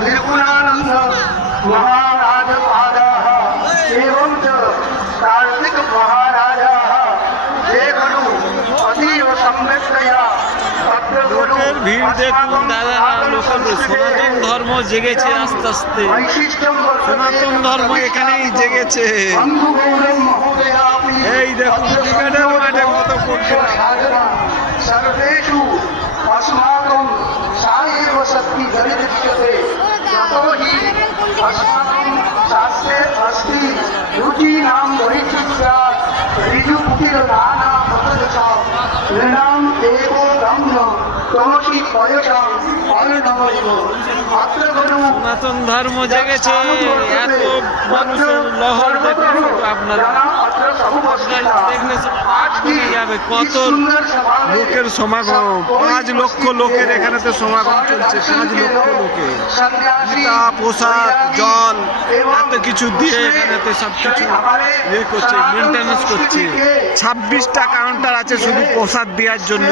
निर्गुणानंद महाराज पादाः एवं च कार्तिक महाराजाः ये गुरु अतीव सम्यक्तया লোকের ভিড় দেখুন দাদা, লোকের সনাতন ধর্ম জেগেছে আস্তে আস্তে। সনাতন ধর্ম এখানেই জেগেছে। এই দেখুন ক্রিকেটের মাঠে কত ফুটবল। सर्वेषु अस्माकं सा एव शक्ति दरिद्र्यते यतो हि अस्माकं शास्त्रे अस्ति रुचीनां वैचित्र्यात् ऋजुकुटिरनानां पतदशा नृणाम् एवो ब्रह्म तमसि पयसां अर्णवैव अत्र गुरु সনাতন ধর্ম জেগেছে। এত মানুষের লহর দেখুন আপনারা, দেখলে বুঝে যাবে কত লোকের সমাগম। 5 লক্ষ লোকের এখানেতে সমাগম চলছে। 5 লক্ষ লোকের গীতা, প্রসাদ, জল এত কিছু দিয়ে এখানেতে সব কিছু ইয়ে করছে, মেনটেন্যান্স করছে। 26টা কাউন্টার আছে শুধু প্রসাদ দেওয়ার জন্য।